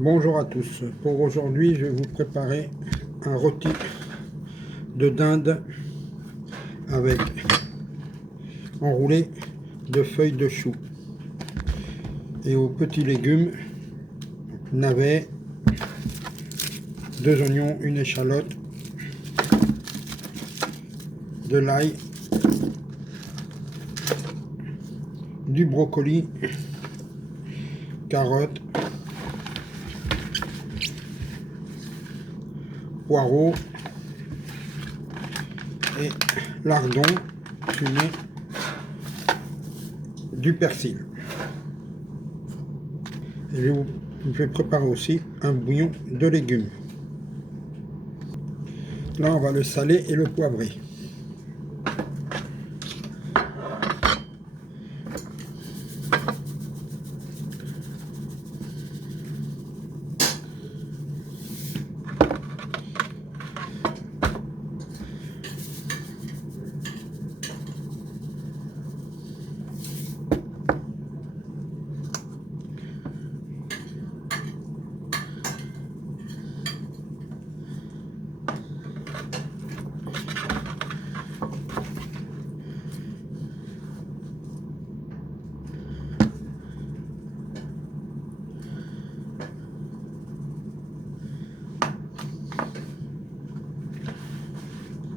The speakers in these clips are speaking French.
Bonjour à tous. Pour aujourd'hui, je vais vous préparer un rôti de dinde avec enroulé de feuilles de chou et aux petits légumes, navets, 2 oignons, une échalote, de l'ail, du brocoli, carottes, poireaux et lardons fumés, du persil. Et je vais préparer aussi un bouillon de légumes. Là, on va le saler et le poivrer.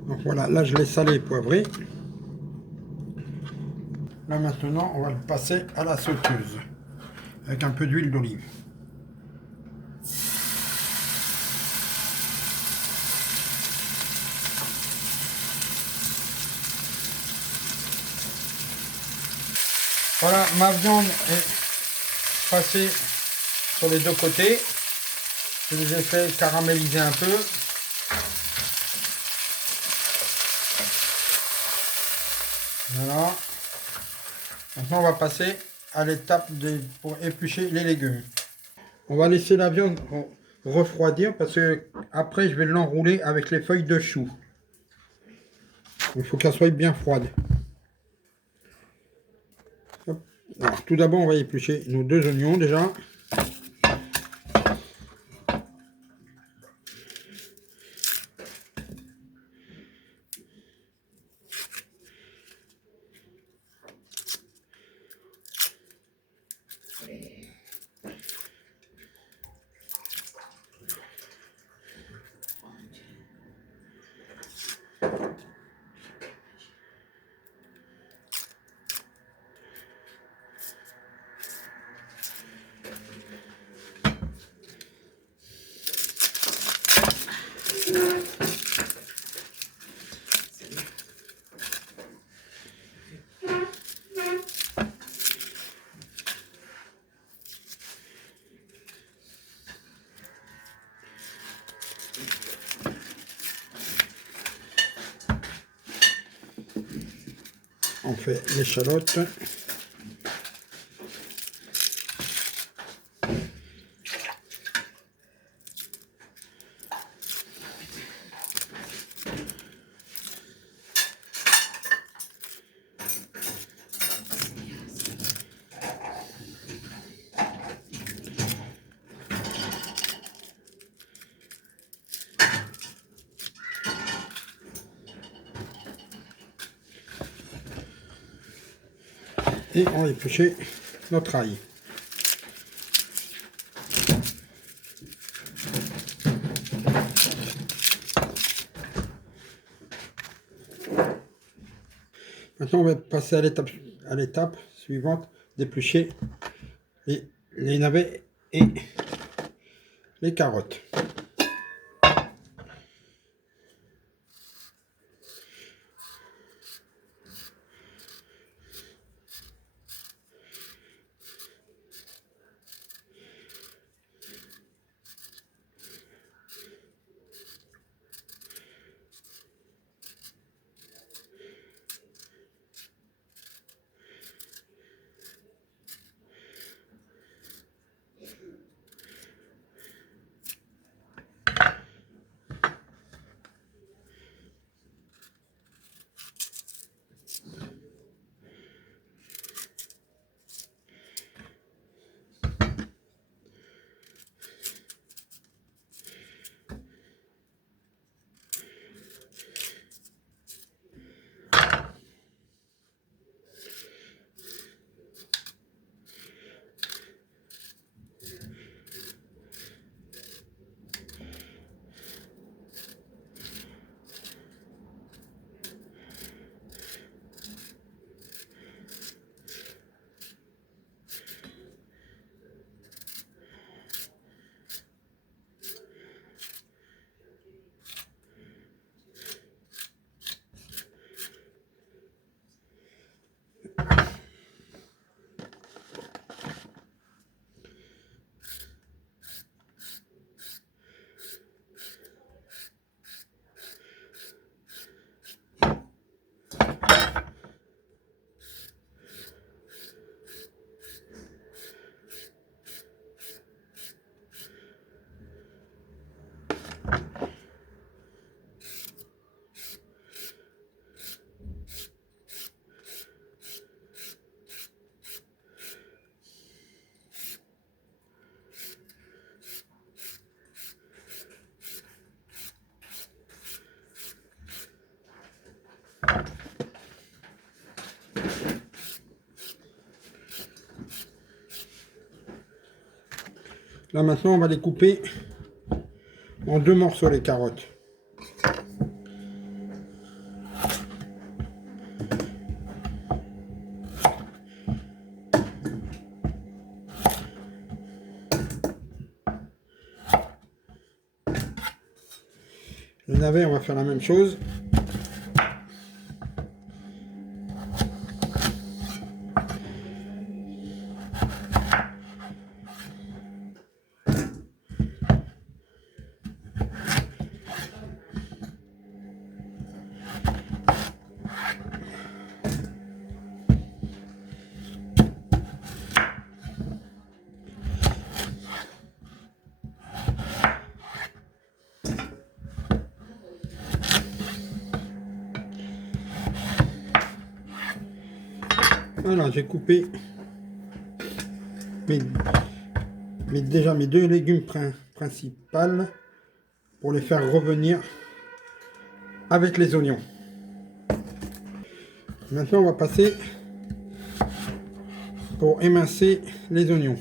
Donc voilà, là je l'ai salé et poivré. Là maintenant, on va le passer à la sauteuse avec un peu d'huile d'olive. Voilà, ma viande est passée sur les deux côtés. Je les ai fait caraméliser un peu. Voilà. Maintenant, on va passer à l'étape pour éplucher les légumes. On va laisser la viande refroidir parce que après, je vais l'enrouler avec les feuilles de chou. Il faut qu'elle soit bien froide. Hop. Alors, tout d'abord, on va éplucher nos 2 oignons déjà. On fait l'échalote. Et on va éplucher notre ail. Maintenant, on va passer à l'étape suivante d'éplucher les navets et les carottes. Là maintenant on va les couper en 2 morceaux les carottes. Les navets on va faire la même chose. Voilà, j'ai coupé déjà mes 2 légumes principaux pour les faire revenir avec les oignons. Maintenant, on va passer pour émincer les oignons.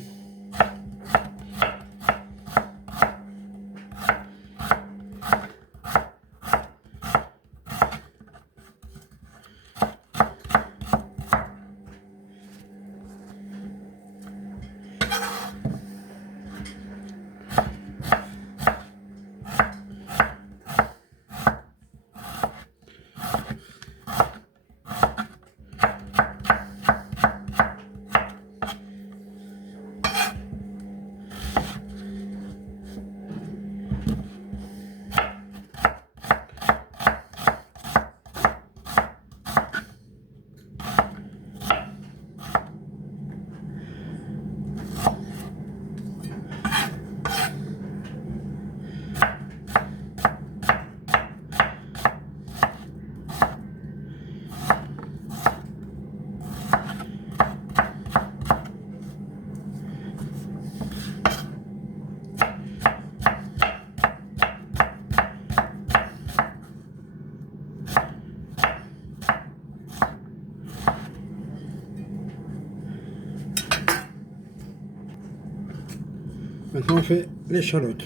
Maintenant, on fait l'échalote.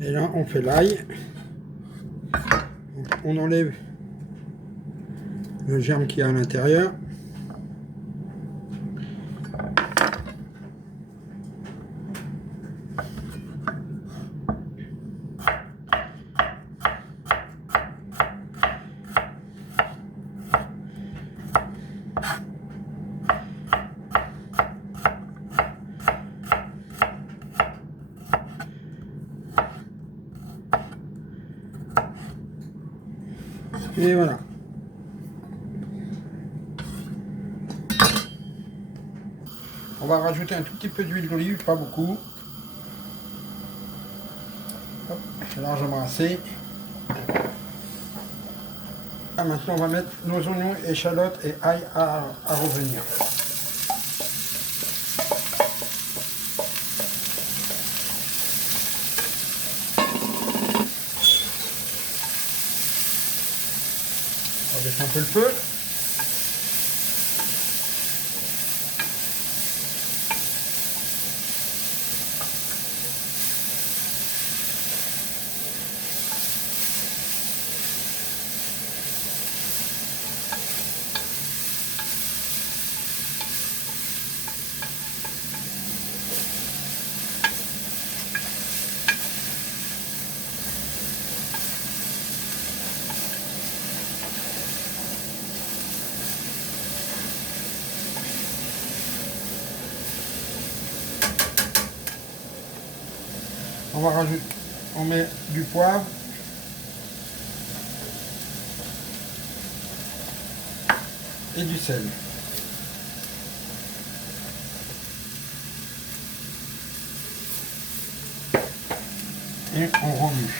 Et là, on fait l'ail. On enlève le germe qui est à l'intérieur. Et voilà. On va rajouter un tout petit peu d'huile d'olive, pas beaucoup. C'est largement assez. Ah, maintenant, on va mettre nos oignons, échalotes et ail à revenir. On va baisser un peu le feu. On va rajouter, on met du poivre. Et du sel. et on remue.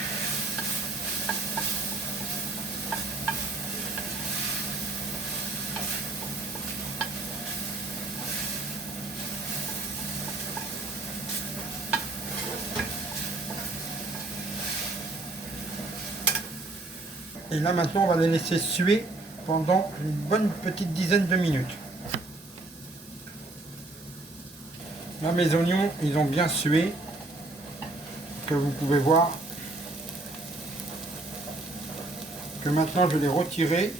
Et là maintenant on va les laisser suer pendant une bonne petite dizaine de minutes. Là mes oignons ils ont bien sué, que vous pouvez voir que maintenant je vais les retirer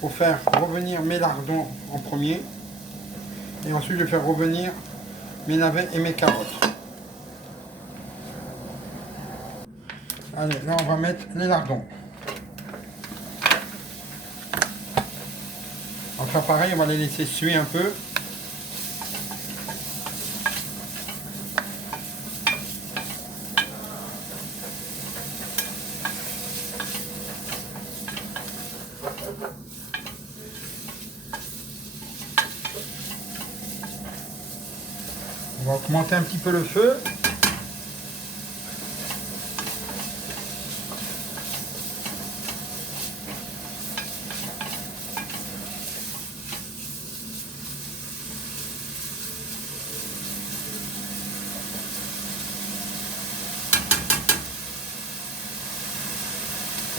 pour faire revenir mes lardons en premier et ensuite je vais faire revenir mes navets et mes carottes. Allez, là on va mettre les lardons. On va faire pareil, on va les laisser suer un peu. On va augmenter un petit peu le feu.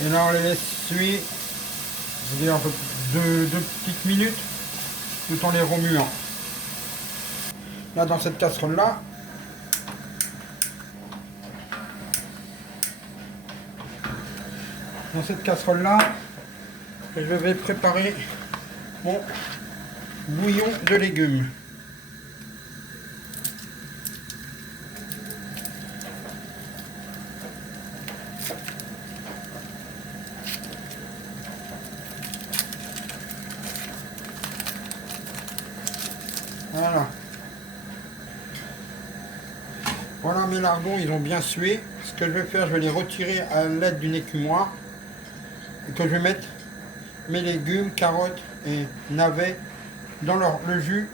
Et là on les laisse suer, je veux dire un peu deux petites minutes, tout en les remuant. Là dans cette casserole là, je vais préparer mon bouillon de légumes. Voilà. Voilà mes lardons, ils ont bien sué. Ce que je vais faire, je vais les retirer à l'aide d'une écumoire et que je vais mettre mes légumes, carottes et navets dans le jus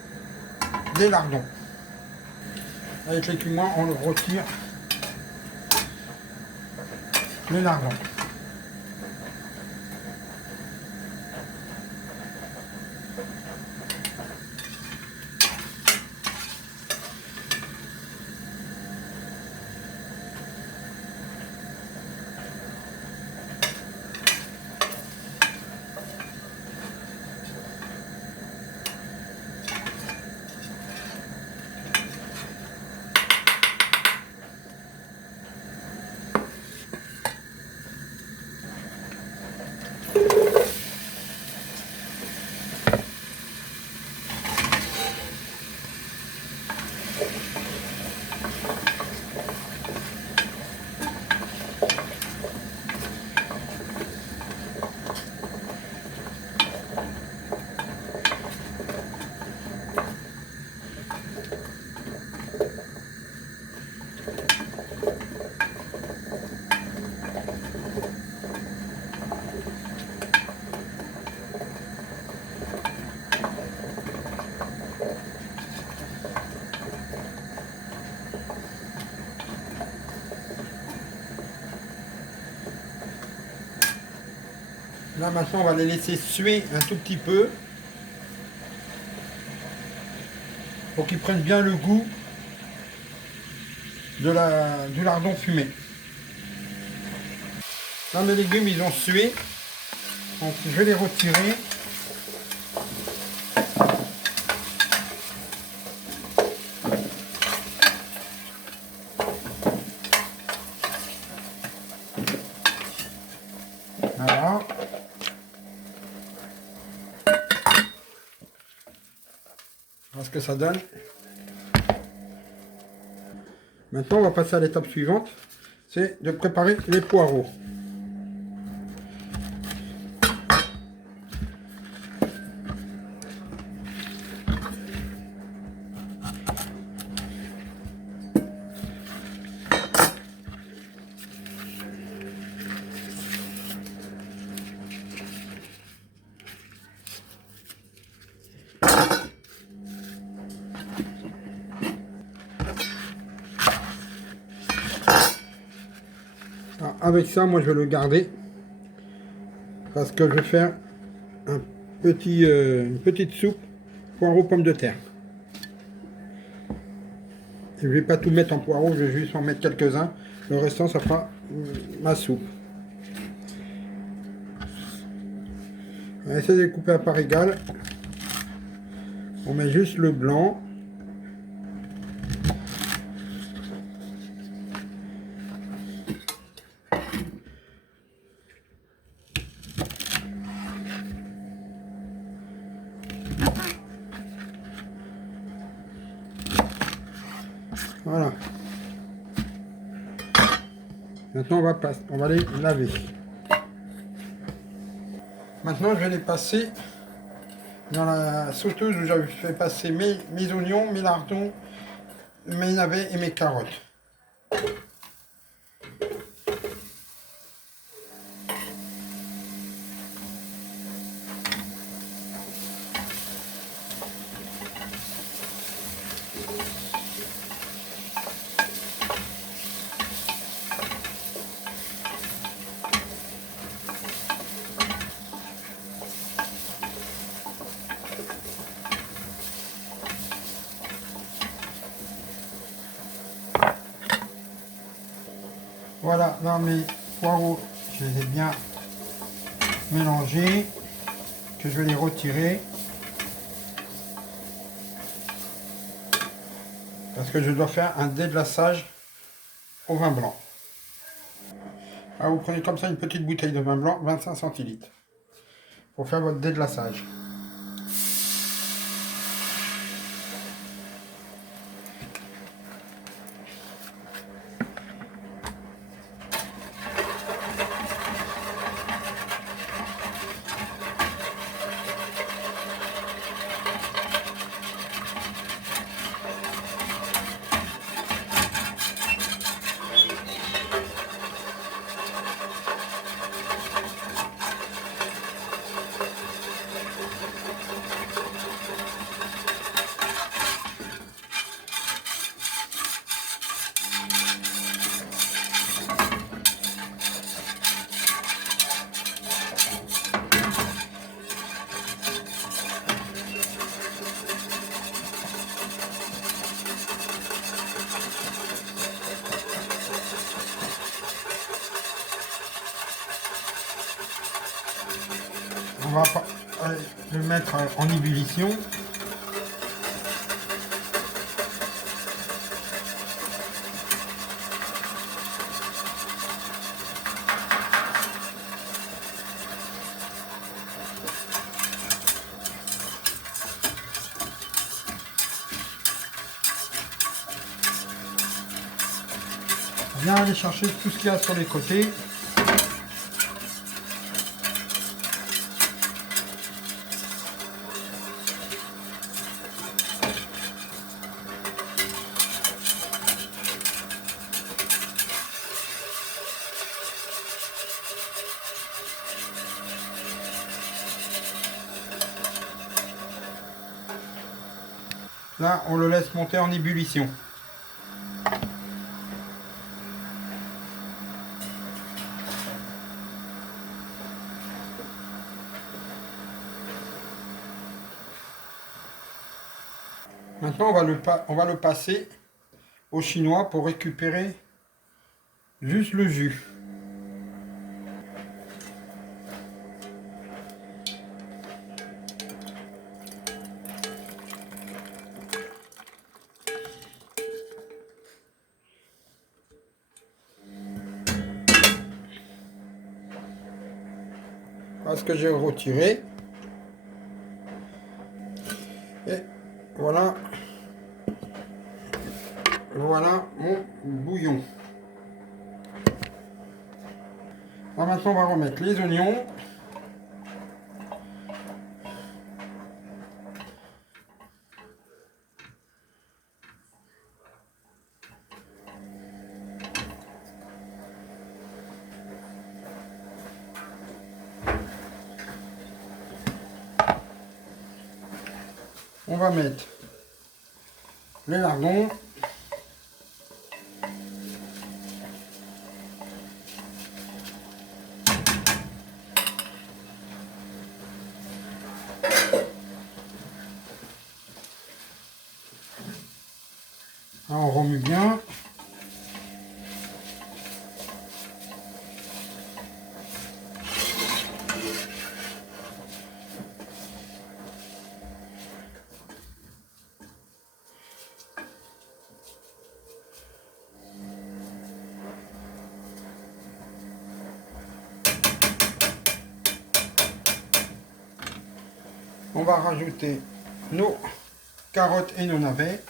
des lardons. Avec l'écumoire, on retire les lardons. Là maintenant on va les laisser suer un tout petit peu pour qu'ils prennent bien le goût du lardon fumé. Là mes légumes ils ont sué, donc je vais les retirer. Voilà. Voilà ce que ça donne. Maintenant on va passer à l'étape suivante, c'est de préparer les poireaux. avec ça, moi je vais le garder. Parce que je vais faire une petite soupe poireaux pommes de terre. Et je vais pas tout mettre en poireaux, je vais juste en mettre quelques-uns. Le restant, ça fera ma soupe. On va essayer de couper à part égale. On met juste le blanc. Voilà. Maintenant, on va les laver. Maintenant, je vais les passer dans la sauteuse où j'avais fait passer mes oignons, mes lardons, mes navets et mes carottes. Voilà, dans mes poireaux, je les ai bien mélangés, que je vais les retirer. Parce que je dois faire un déglaçage au vin blanc. Alors vous prenez comme ça une petite bouteille de vin blanc, 25 centilitres, pour faire votre déglaçage. On va le mettre en ébullition. Bien aller chercher tout ce qu'il y a sur les côtés. Là, on le laisse monter en ébullition. Maintenant, on va le passer au chinois pour récupérer juste le jus. Parce que j'ai retiré. Et voilà. Voilà mon bouillon. Alors maintenant, on va remettre les oignons. On va mettre les lardons. va rajouter nos carottes et nos navets.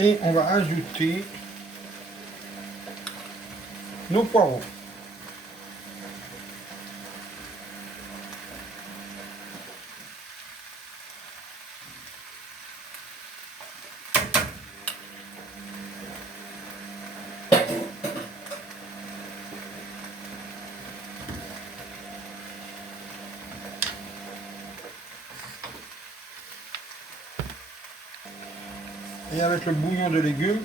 Et on va ajouter nos poireaux. Et avec le bouillon de légumes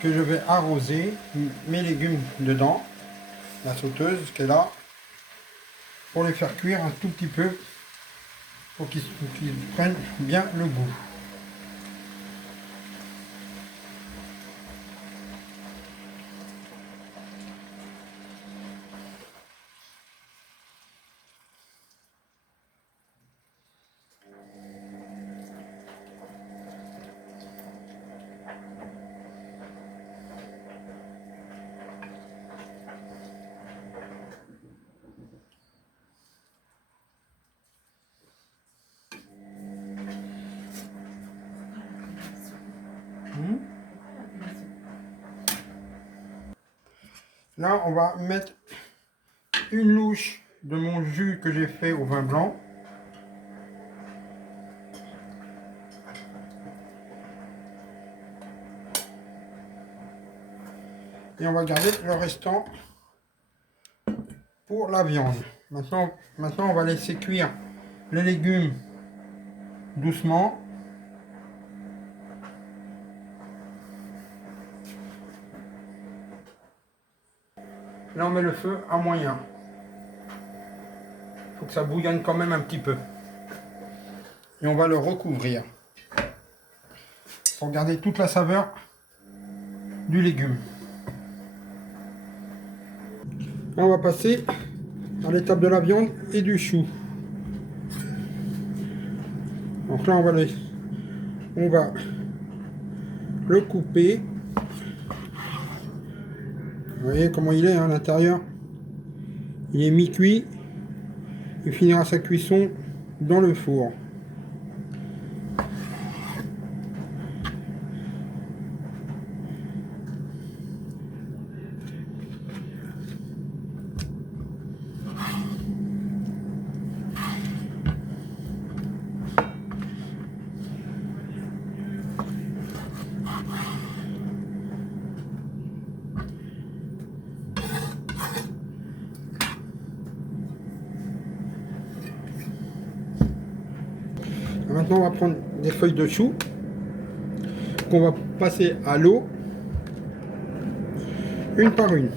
que je vais arroser mes légumes dedans, la sauteuse qui est là, pour les faire cuire un tout petit peu, pour qu'ils prennent bien le goût. Là, on va mettre une louche de mon jus que j'ai fait au vin blanc. Et on va garder le restant pour la viande. Maintenant, on va laisser cuire les légumes doucement. Là, on met le feu à moyen. Il faut que ça bouillonne quand même un petit peu. Et on va le recouvrir pour garder toute la saveur du légume. Là, on va passer à l'étape de la viande et du chou. Donc là, on va le couper. Vous voyez comment il est à l'intérieur. Il est mi-cuit. Il finira sa cuisson dans le four. Maintenant, on va prendre des feuilles de chou qu'on va passer à l'eau, une par une.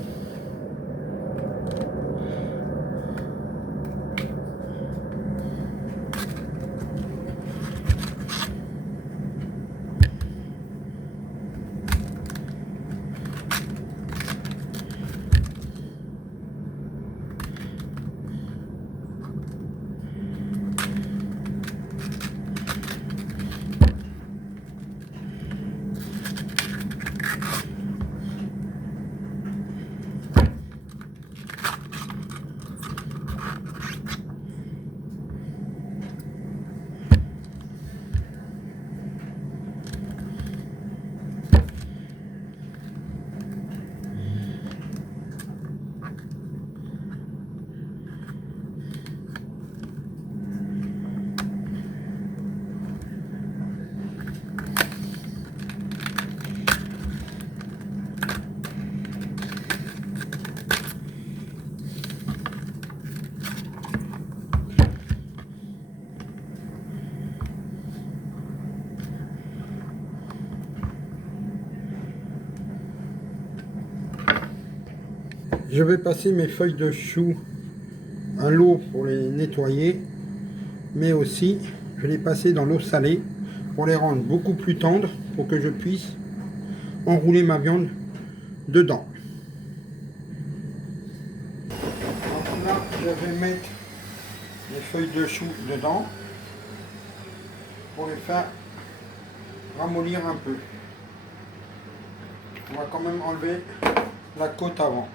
Je vais passer mes feuilles de chou à l'eau pour les nettoyer, mais aussi je vais les passer dans l'eau salée pour les rendre beaucoup plus tendres, pour que je puisse enrouler ma viande dedans. Donc là, je vais mettre les feuilles de chou dedans pour les faire ramollir un peu. On va quand même enlever la côte avant.